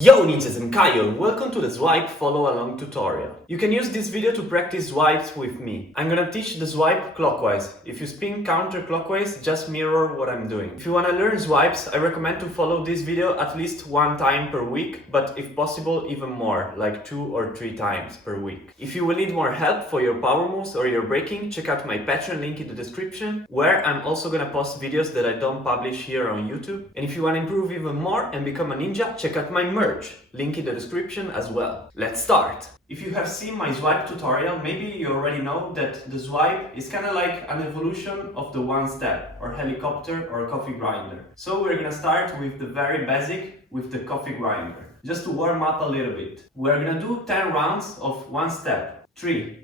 Yo ninjas, I'm Kaio and welcome to the swipe follow along tutorial. You can use this video to practice swipes with me. I'm gonna teach the swipe clockwise. If you spin counterclockwise, just mirror what I'm doing. If you wanna learn swipes, I recommend to follow this video at least one time per week, but if possible even more, like 2 or 3 times per week. If you will need more help for your power moves or your breaking, check out my Patreon link in the description, where I'm also gonna post videos that I don't publish here on YouTube. And if you wanna improve even more and become a ninja, check out my merch. Link in the description as well. Let's start! If you have seen my swipe tutorial, maybe you already know that the swipe is kind of like an evolution of the one step, or helicopter, or coffee grinder. So we're gonna start with the very basic, with the coffee grinder. Just to warm up a little bit. We're gonna do 10 rounds of one step. 3,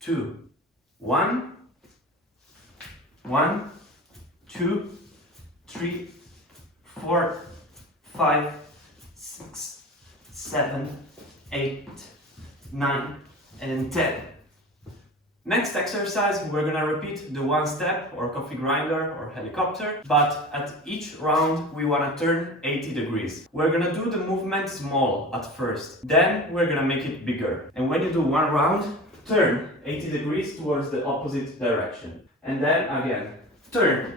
2, 1. 1, 2, 3, 4, 5, 6, 7, 8, 9, and 10. Next exercise, we're gonna repeat the one step or coffee grinder or helicopter, but at each round we wanna turn 80 degrees. We're gonna do the movement small at first, then we're gonna make it bigger. And when you do one round, turn 80 degrees towards the opposite direction. And then again, turn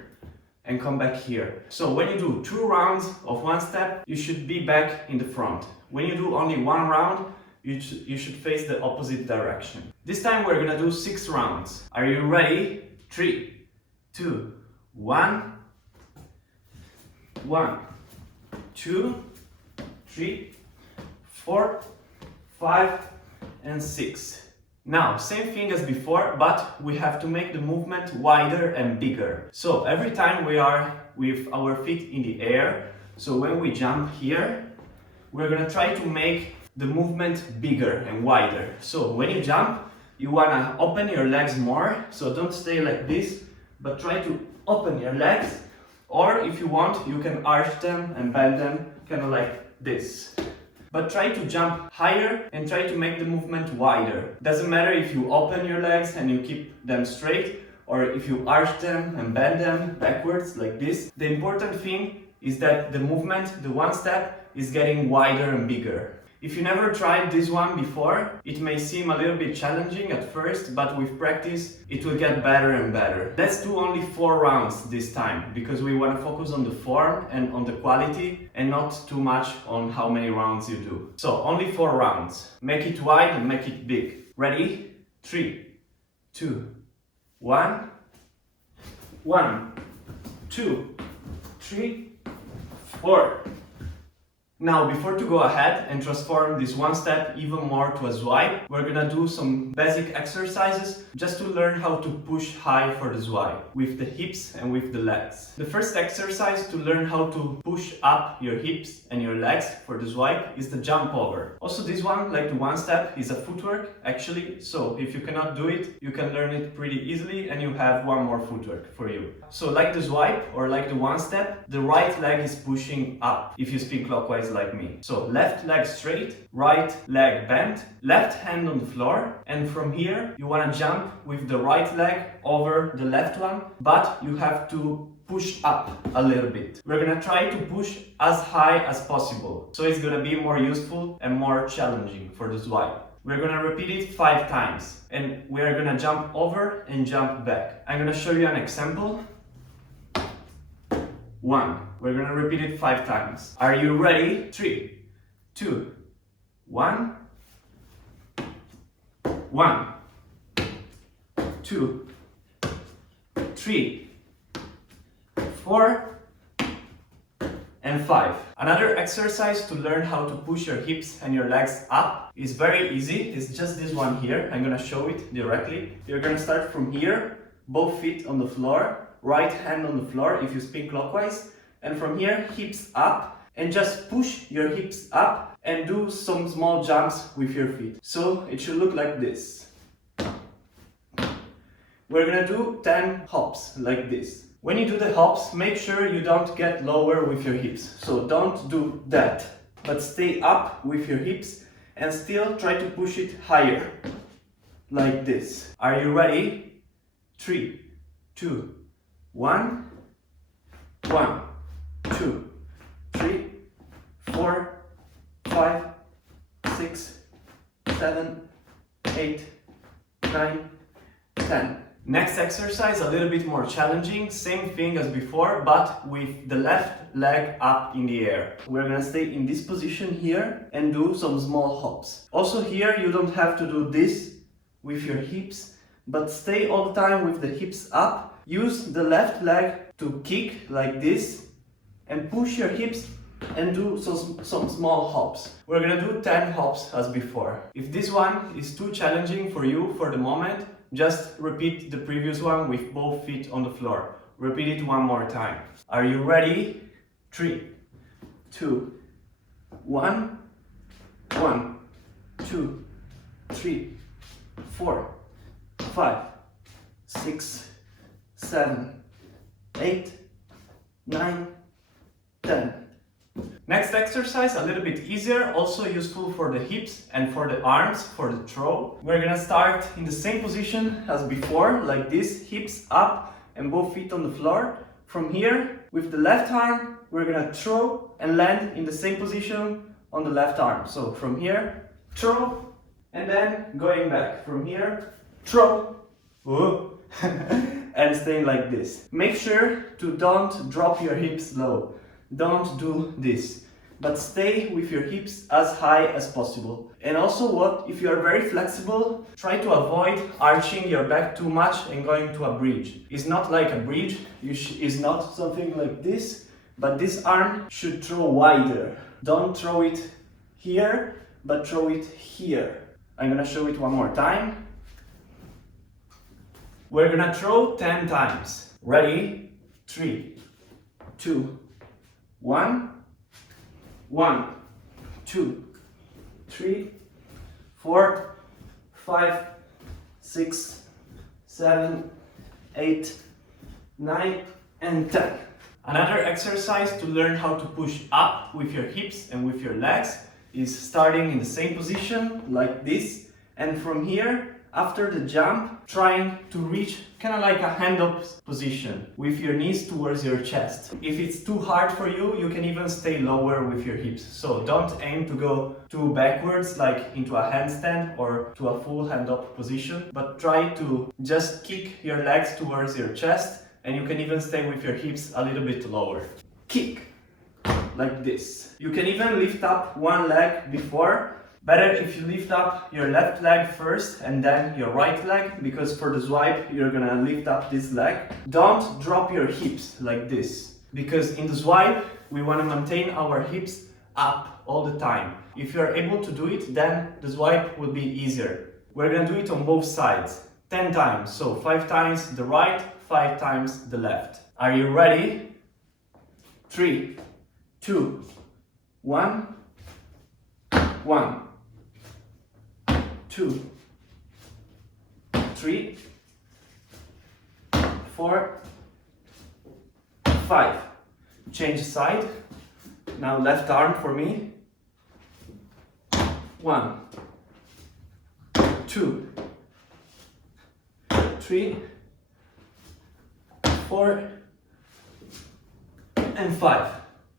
and come back here. So when you do 2 rounds of one step, you should be back in the front. When you do only 1 round, you should face the opposite direction. This time we're gonna do 6 rounds. Are you ready? 3, 2, 1. 1, 2, 3, 4, 5, and 6. Now, same thing as before, but we have to make the movement wider and bigger. So every time we are with our feet in the air, so when we jump here, we're gonna try to make the movement bigger and wider. So when you jump, you wanna open your legs more, so don't stay like this, but try to open your legs, or if you want, you can arch them and bend them, kind of like this. But try to jump higher and try to make the movement wider. Doesn't matter if you open your legs and you keep them straight, or if you arch them and bend them backwards like this. The important thing is that the movement, the one step, is getting wider and bigger. If you never tried this one before, it may seem a little bit challenging at first, but with practice, it will get better and better. Let's do only 4 rounds this time, because we want to focus on the form and on the quality, and not too much on how many rounds you do. So, only 4 rounds. Make it wide and make it big. Ready? 3, 2, 1. 1, 2, 3, 4. Now, before to go ahead and transform this one step even more to a swipe, we're gonna do some basic exercises just to learn how to push high for the swipe, with the hips and with the legs. The first exercise to learn how to push up your hips and your legs for the swipe is the jump over. Also this one, like the one step, is a footwork actually, so if you cannot do it, you can learn it pretty easily and you have one more footwork for you. So like the swipe or like the one step, the right leg is pushing up if you spin clockwise like me. So left leg straight, right leg bent, left hand on the floor, and from here you want to jump with the right leg over the left one, but you have to push up a little bit. We're gonna try to push as high as possible, so it's gonna be more useful and more challenging for the swipe. We're gonna repeat it 5 times, and we're gonna jump over and jump back. I'm gonna show you an example. 1. We're gonna repeat it 5 times. Are you ready? 3, 2, 1. 1, 2, 3, 4, and 5. Another exercise to learn how to push your hips and your legs up is very easy. It's just this one here. I'm gonna show it directly. You're gonna start from here, both feet on the floor, right hand on the floor if you spin clockwise, and from here hips up, and just push your hips up and do some small jumps with your feet. So it should look like this. We're gonna do 10 hops like this. When you do the hops, make sure you don't get lower with your hips. So don't do that, but stay up with your hips and still try to push it higher like this. Are you ready? 3, 2, 1. 1, 2, 3, 4, 5, 5, 6, 7, 8, 9, 10. Next exercise, a little bit more challenging, same thing as before, but with the left leg up in the air. We're gonna stay in this position here and do some small hops. Also here, you don't have to do this with your hips, but stay all the time with the hips up. Use the left leg to kick like this and push your hips and do some small hops. We're gonna do 10 hops as before. If this one is too challenging for you for the moment, just repeat the previous one with both feet on the floor. Repeat it one more time. Are you ready? 3, 2, 1. 1, 2, 3, 4, 5, 6, 7, 8, 9, 10. Next exercise, a little bit easier, also useful for the hips and for the arms, for the throw. We're gonna start in the same position as before, like this, hips up and both feet on the floor. From here, with the left arm, we're gonna throw and land in the same position on the left arm. So from here, throw, and then going back. From here, throw, and staying like this. Make sure to don't drop your hips low. Don't do this, but stay with your hips as high as possible. And also if you are very flexible, try to avoid arching your back too much and going to a bridge. It's not like a bridge, it's not something like this, but this arm should throw wider. Don't throw it here, but throw it here. I'm gonna show it one more time. We're gonna throw 10 times. Ready? 3, 2, 1, 1, 2, 3, 4, 5, 6, 7, 8, 9, and 10. Another exercise to learn how to push up with your hips and with your legs is starting in the same position, like this, and from here, after the jump, trying to reach kind of like a hand-up position with your knees towards your chest. If it's too hard for you, you can even stay lower with your hips. So don't aim to go too backwards, like into a handstand or to a full hand-up position, but try to just kick your legs towards your chest, and you can even stay with your hips a little bit lower. Kick, like this. You can even lift up one leg before. Better if you lift up your left leg first and then your right leg, because for the swipe you're gonna lift up this leg. Don't drop your hips like this, because in the swipe we want to maintain our hips up all the time. If you're able to do it, then the swipe will be easier. We're gonna do it on both sides 10 times, so 5 times the right, 5 times the left. Are you ready? 3, 2, 1, 1, 2, 3, 4, 5. Change side. Now left arm for me. 1, 2, 3, 4, and 5.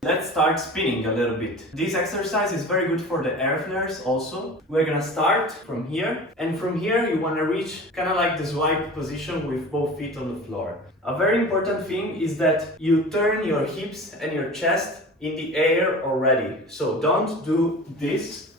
Let's start spinning a little bit. This exercise is very good for the air flares also. We're gonna start from here, and from here you wanna reach kind of like the swipe position with both feet on the floor. A very important thing is that you turn your hips and your chest in the air already. So don't do this,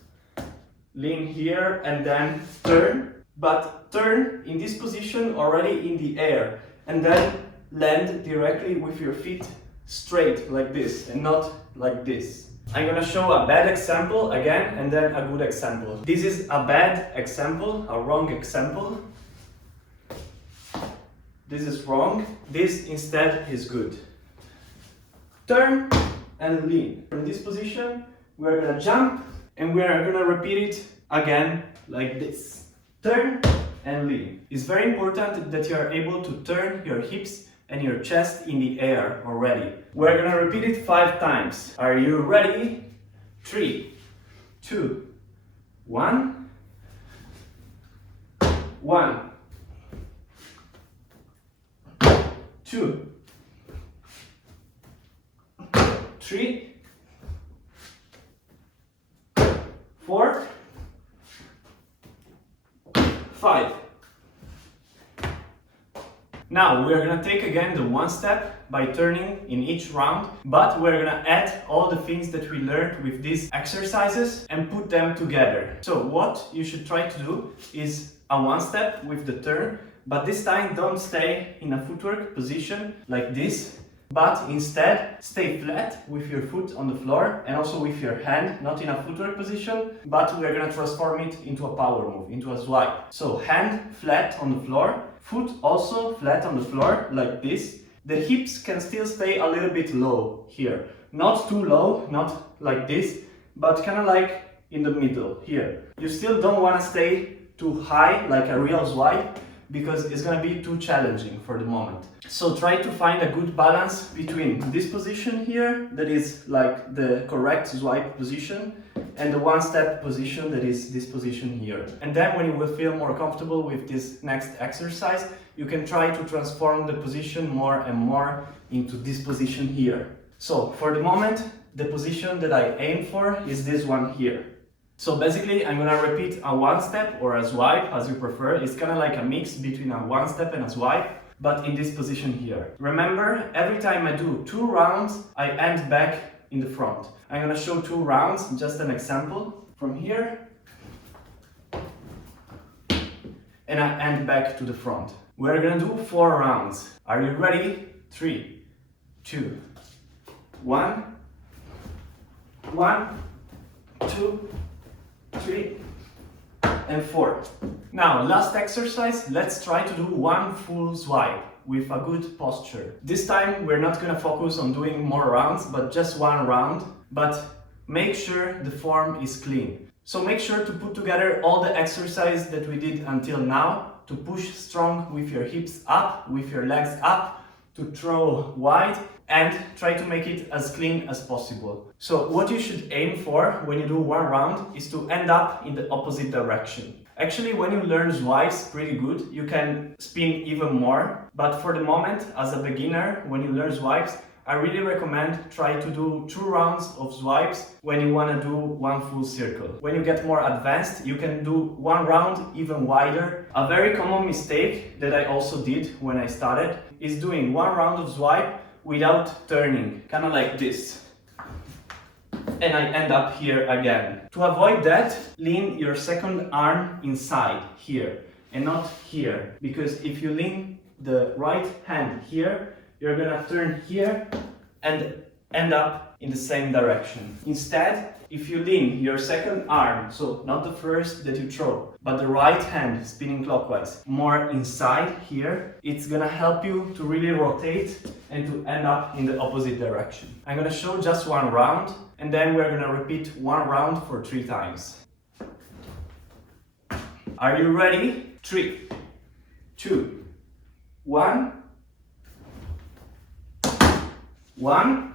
lean here and then turn, but turn in this position already in the air, and then land directly with your feet straight like this and not like this. I'm gonna show a bad example again and then a good example. This is a bad example, a wrong example. This is wrong. This instead is good. Turn and lean. From this position, we're gonna jump and we're gonna repeat it again like this. Turn and lean. It's very important that you are able to turn your hips and your chest in the air already. We're gonna repeat it 5 times. Are you ready? 3, 2, 1. 1, 2, 3, 4, 5. Now we're gonna take again the one step by turning in each round, but we're gonna add all the things that we learned with these exercises and put them together. So what you should try to do is a one step with the turn, but this time don't stay in a footwork position like this, but instead stay flat with your foot on the floor and also with your hand, not in a footwork position, but we're gonna transform it into a power move, into a swipe. So hand flat on the floor, foot also flat on the floor like this. The hips can still stay a little bit low here. Not too low, not like this, but kind of like in the middle here. You still don't want to stay too high like a real swipe because it's going to be too challenging for the moment. So try to find a good balance between this position here, that is like the correct swipe position, and the one step position, that is this position here. And then when you will feel more comfortable with this next exercise, you can try to transform the position more and more into this position here. So for the moment, the position that I aim for is this one here. So basically I'm gonna repeat a one step or a swipe, as you prefer. It's kind of like a mix between a one step and a swipe, but in this position here. Remember, every time I do 2 rounds, I end back in the front. I'm gonna show 2 rounds, just an example. From here, and I end back to the front. We're gonna do 4 rounds. Are you ready? 3, 2, 1, 1, 2, 3, and 4. Now, last exercise, let's try to do one full swipe with a good posture. This time we're not gonna focus on doing more rounds, but just 1 round, but make sure the form is clean. So make sure to put together all the exercise that we did until now, to push strong with your hips up, with your legs up, to throw wide, and try to make it as clean as possible. So what you should aim for when you do 1 round is to end up in the opposite direction. Actually, when you learn swipes pretty good, you can spin even more, but for the moment, as a beginner, when you learn swipes, I really recommend try to do 2 rounds of swipes when you want to do 1 full circle. When you get more advanced, you can do 1 round even wider. A very common mistake that I also did when I started is doing 1 round of swipe without turning, kind of like this. And I end up here again. To avoid that, lean your second arm inside here and not here, because if you lean the right hand here, you're gonna turn here and end up in the same direction. Instead, if you lean your second arm, so not the first that you throw, but the right hand spinning clockwise, more inside here, it's gonna help you to really rotate and to end up in the opposite direction. I'm gonna show just 1 round, and then we're gonna repeat 1 round for 3 times. Are you ready? 3, 2, 1. 1.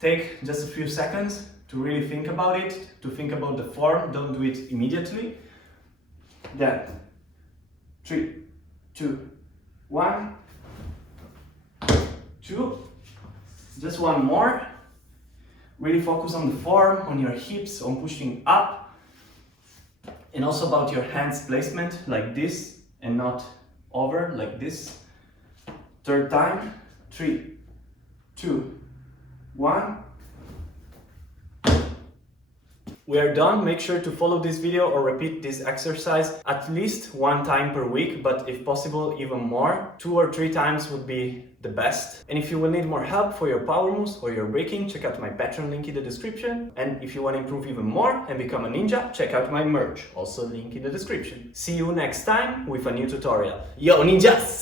Take just a few seconds to really think about it, to think about the form. Don't do it immediately. Then 3, 2, 1, 2. Just 1 more. Really focus on the form, on your hips, on pushing up, and also about your hands placement, like this, and not over, like this. 3rd time. 3, 2, 1. We are done. Make sure to follow this video or repeat this exercise at least 1 time per week, but if possible even more. 2 or 3 times would be the best. And if you will need more help for your power moves or your breaking, check out my Patreon link in the description. And if you want to improve even more and become a ninja, check out my merch, also link in the description. See you next time with a new tutorial. Yo ninjas!